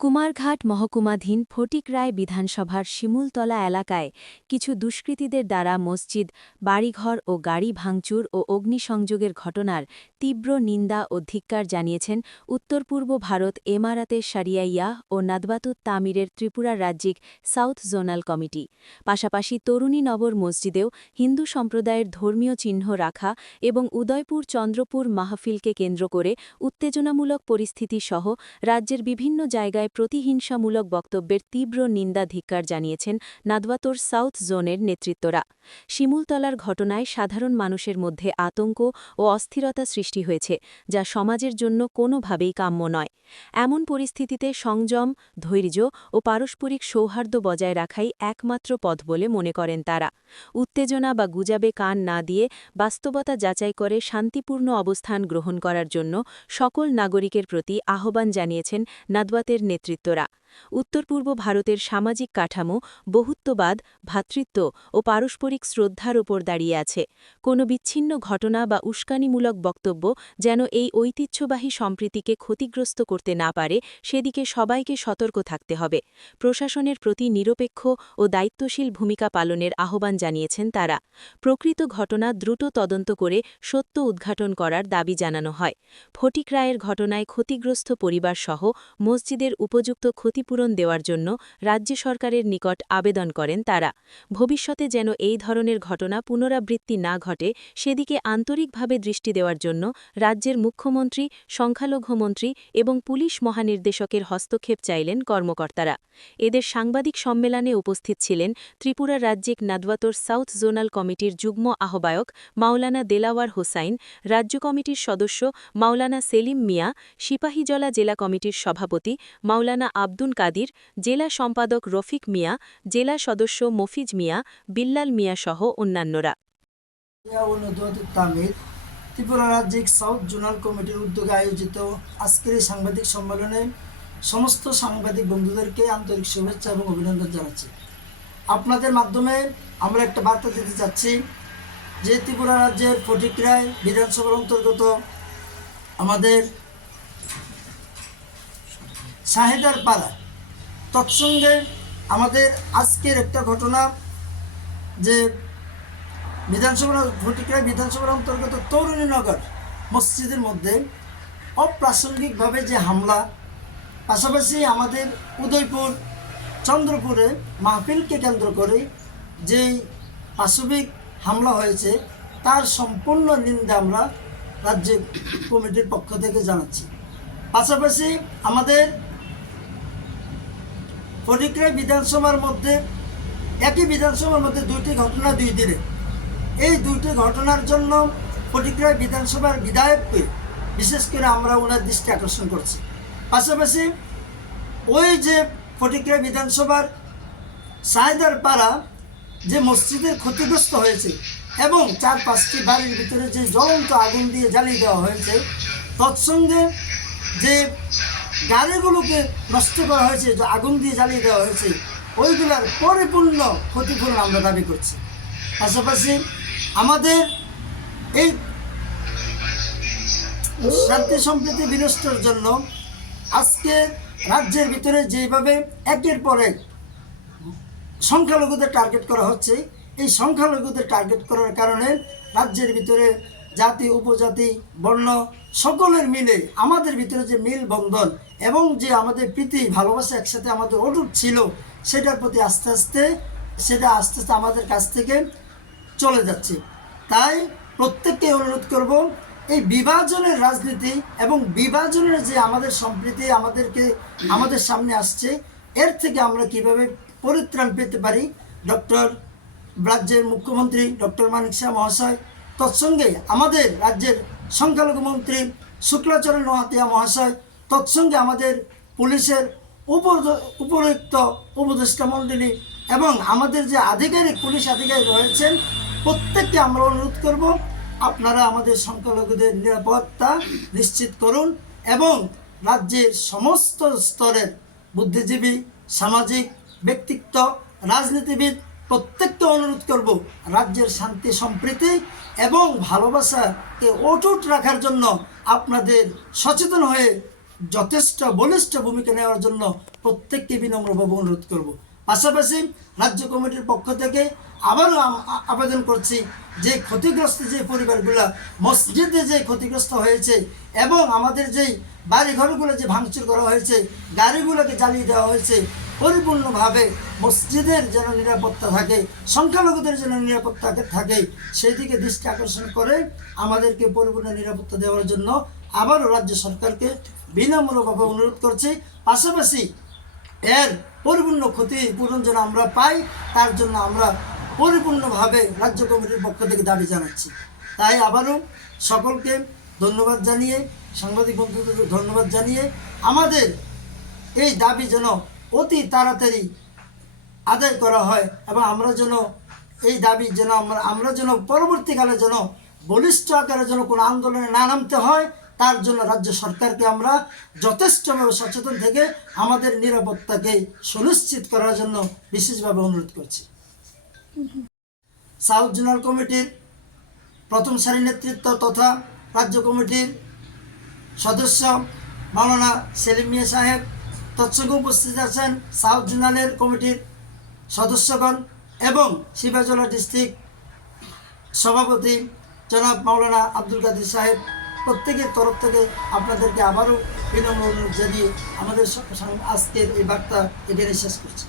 কুমারঘাট মহকুমাধীন ফটিকরায় বিধানসভার শিমুলতলা এলাকায় কিছু দুষ্কৃতীদের দ্বারা মসজিদ, বাড়িঘর ও গাড়ি ভাঙচুর ও অগ্নিসংযোগের ঘটনার তীব্র নিন্দা ও ধিক্কার জানিয়েছেন উত্তর পূর্ব ভারত এমারাতের শারিয়াইয়াহ ও নাদবাতুত তামিরের ত্রিপুরা রাজ্যিক সাউথ জোনাল কমিটি। পাশাপাশি তরুণীনগর মসজিদেও হিন্দু সম্প্রদায়ের ধর্মীয় চিহ্ন রাখা এবং উদয়পুর চন্দ্রপুর মাহফিলকে কেন্দ্র করে উত্তেজনামূলক পরিস্থিতি সহ রাজ্যের বিভিন্ন জায়গায় প্রতিহিংসামূলক বক্তব্যের তীব্র নিন্দা ধিক্কার জানিয়েছেন নাদওয়াতুর সাউথ জোনের নেতৃত্বরা। শিমুলতলার ঘটনায় সাধারণ মানুষের মধ্যে আতঙ্ক ও অস্থিরতা সৃষ্টি হয়েছে, যা সমাজের জন্য কোনোভাবেই কাম্য নয়। এমন পরিস্থিতিতে সংযম, ধৈর্য ও পারস্পরিক সৌহার্দ্য বজায় রাখাই একমাত্র পথ বলে মনে করেন তারা। উত্তেজনা বা গুজবে কান না দিয়ে বাস্তবতা যাচাই করে শান্তিপূর্ণ অবস্থান গ্রহণ করার জন্য সকল নাগরিকের প্রতি আহ্বান জানিয়েছেন নাদওয়াতের নেতৃত্বরা। উত্তর পূর্ব ভারতের সামাজিক কাঠামো বহুত্ববাদ, ভ্রাতৃত্ব ও পারস্পরিক শ্রদ্ধার ওপর দাঁড়িয়ে আছে। কোনো বিচ্ছিন্ন ঘটনা বা উস্কানিমূলক বক্তব্য যেন এই ঐতিহ্যবাহী সম্প্রীতিকে ক্ষতিগ্রস্ত করতে না পারে, সেদিকে সবাইকে সতর্ক থাকতে হবে। প্রশাসনের প্রতি নিরপেক্ষ ও দায়িত্বশীল ভূমিকা পালনের আহ্বান জানিয়েছেন তারা। প্রকৃত ঘটনা দ্রুত তদন্ত করে সত্য উদ্ঘাটন করার দাবি জানানো হয়। ফটিকরায়ের ঘটনায় ক্ষতিগ্রস্ত পরিবারসহ মসজিদের উপযুক্ত ক্ষতিপূরণ দেওয়ার জন্য রাজ্য সরকারের নিকট আবেদন করেন তারা। ভবিষ্যতে যেন এই ধরনের ঘটনা পুনরাবৃত্তি না ঘটে, সেদিকে আন্তরিকভাবে দৃষ্টি দেওয়ার জন্য রাজ্যের মুখ্যমন্ত্রী, সংখ্যালঘু মন্ত্রী এবং পুলিশ মহানির্দেশকের হস্তক্ষেপ চাইলেন কর্মকর্তারা। এদের সাংবাদিক সম্মেলনে উপস্থিত ছিলেন ত্রিপুরা রাজ্যিক নাদওয়াতুর সাউথ জোনাল কমিটির যুগ্ম আহ্বায়ক মাওলানা দেলাওয়ার হোসাইন, রাজ্য কমিটির সদস্য মাওলানা সেলিম মিয়া, সিপাহীজলা জেলা কমিটির সভাপতি মাওলানা আব্দুল কাদির, জেলা সম্পাদক রফিক মিয়া, জেলা সদস্য মফিজ মিয়া, বিল্লাল মিয়া সহ অন্যান্যরা। ত্রিপুরা রাজ্যিক সাউথ জোনাল কমিটির উদ্যোগে আয়োজিত আজকের এই সাংবাদিক সম্মেলনে সমস্ত সাংবাদিক বন্ধুদেরকে আন্তরিক শুভেচ্ছা এবং অভিনন্দন জানাচ্ছি। আপনাদের মাধ্যমে আমরা একটা বার্তা দিতে চাচ্ছি যে ত্রিপুরা রাজ্যের ফটিকরায় বিধানসভার অন্তর্গত আমাদের শাহেদার পাড়া তৎসঙ্গে আমাদের আজকের একটা ঘটনা যে ফটিকরায় বিধানসভার অন্তর্গত তরুণীনগর মসজিদের মধ্যে অপ্রাসঙ্গিকভাবে যে হামলা, পাশাপাশি আমাদের উদয়পুর চন্দ্রপুরে মাহফিলকে কেন্দ্র করে যেই পাশবিক হামলা হয়েছে, তার সম্পূর্ণ নিন্দা আমরা রাজ্য কমিটির পক্ষ থেকে জানাচ্ছি। পাশাপাশি আমাদের ফটিকরায় বিধানসভার মধ্যে একই বিধানসভার মধ্যে দুইটি ঘটনা দুই দিনে, এই দুইটি ঘটনার জন্য ফটিকরায় বিধানসভার বিধায়ককে বিশেষ করে আমরা ওনার দৃষ্টি আকর্ষণ করছি। পাশাপাশি ওই যে ফটিকরায় বিধানসভার সাহেদার পাড়া যে মসজিদের ক্ষতিগ্রস্ত হয়েছে এবং 4-5টি বাড়ির ভিতরে যে জ্বলন্ত আগুন দিয়ে জ্বালিয়ে দেওয়া হয়েছে, তৎসঙ্গে যে গাড়িগুলোকে নষ্ট করা হয়েছে, যে আগুন দিয়ে জ্বালিয়ে দেওয়া হয়েছে, ওইগুলার পরিপূর্ণ ক্ষতিপূরণ আমরা দাবি করছি। পাশাপাশি আমাদের এই শান্তি সম্প্রীতি বিনষ্টের জন্য আজকে রাজ্যের ভিতরে যেভাবে একের পর এক সংখ্যালঘুদের টার্গেট করা হচ্ছে, এই সংখ্যালঘুদের টার্গেট করার কারণে রাজ্যের ভিতরে জাতি, উপজাতি, বর্ণ সকলের মিলে আমাদের ভিতরে যে মিল বন্ধন এবং যে আমাদের প্রীতি ভালোবাসা একসাথে আমাদের অটুট ছিল, সেটার প্রতি আস্তে আস্তে আমাদের কাছ থেকে চলে যাচ্ছে। তাই প্রত্যেককে অনুরোধ করব, এই বিভাজনের রাজনীতি এবং বিভাজনের যে আমাদের সম্প্রীতি আমাদের সামনে আসছে, এর থেকে আমরা কিভাবে পরিত্রাণ পেতে পারি, রাজ্যের মুখ্যমন্ত্রী ডক্টর মানিক শাহ মহাশয়, তৎসঙ্গে আমাদের রাজ্যের সংখ্যালঘু মন্ত্রী শুক্লাচরণ নোয়াতিয়া মহাশয়, তৎসঙ্গে আমাদের পুলিশের উপরুক্ত উপদেষ্টা মণ্ডলী এবং আমাদের যে পুলিশ আধিকারিক রয়েছেন, প্রত্যেককে আমরা অনুরোধ করব, আপনারা আমাদের সংখ্যালঘুদের নিরাপত্তা নিশ্চিত করুন এবং রাজ্যের সমস্ত স্তরের বুদ্ধিজীবী, সামাজিক ব্যক্তিত্ব, রাজনীতিবিদ প্রত্যেককে অনুরোধ করব, রাজ্যের শান্তি সম্প্রীতি এবং ভালোবাসাকে অটুট রাখার জন্য আপনাদের সচেতন হয়ে যথেষ্ট বলিষ্ঠ ভূমিকা নেওয়ার জন্য প্রত্যেককে বিনম্রভাবে অনুরোধ করব। পাশাপাশি রাজ্য কমিটির পক্ষ থেকে আবারও আবেদন করছি যে ক্ষতিগ্রস্ত যে পরিবারগুলো মসজিদে যে ক্ষতিগ্রস্ত হয়েছে এবং আমাদের যেই বাড়িঘরগুলো যে ভাঙচুর করা হয়েছে, গাড়িগুলোকে জ্বালিয়ে দেওয়া হয়েছে, পরিপূর্ণভাবে মসজিদের যেন নিরাপত্তা থাকে, সংখ্যালঘুদের যেন নিরাপত্তা থাকে, সেই দিকে দৃষ্টি আকর্ষণ করে আমাদেরকে পরিপূর্ণ নিরাপত্তা দেওয়ার জন্য আবারও রাজ্য সরকারকে বিনম্রভাবে অনুরোধ করছি। পাশাপাশি এর পরিপূর্ণ ক্ষতিপূরণ যেন আমরা পাই, তার জন্য আমরা পরিপূর্ণভাবে রাজ্য কমিটির পক্ষ থেকে দাবি জানাচ্ছি। তাই আবারও সকলকে ধন্যবাদ জানিয়ে, সাংবাদিক বন্ধুদের ধন্যবাদ জানিয়ে, আমাদের এই দাবি যেন অতি তাড়াতাড়ি আদায় করা হয় এবং আমরা যেন এই দাবি যেন আমরা যেন পরবর্তীকালে যেন বলিষ্ঠ আকারে যেন কোনো আন্দোলনে না নামতে হয়, তার জন্য রাজ্য সরকারকে আমরা যথেষ্টভাবে সচেতন থেকে আমাদের নিরাপত্তাকে সুনিশ্চিত করার জন্য বিশেষভাবে অনুরোধ করছি। সাউথ জোনাল কমিটির প্রথম সারি নেতৃত্ব তথা রাজ্য কমিটির সদস্য মাওলানা সেলিম মিয়া সাহেব, তৎসঙ্গে উপস্থিত আছেন সাউথ জোনালের কমিটির সদস্যগণ এবং সিপাহীজলা ডিস্ট্রিক্ট সভাপতি জনাব মাওলানা আব্দুল কাদের সাহেব। প্রত্যেকের তরফ থেকে আপনাদেরকে আবারও বিনম্র অনুরোধ জানিয়ে আমাদের আজকের এই বার্তা এখানে শেষ করছি।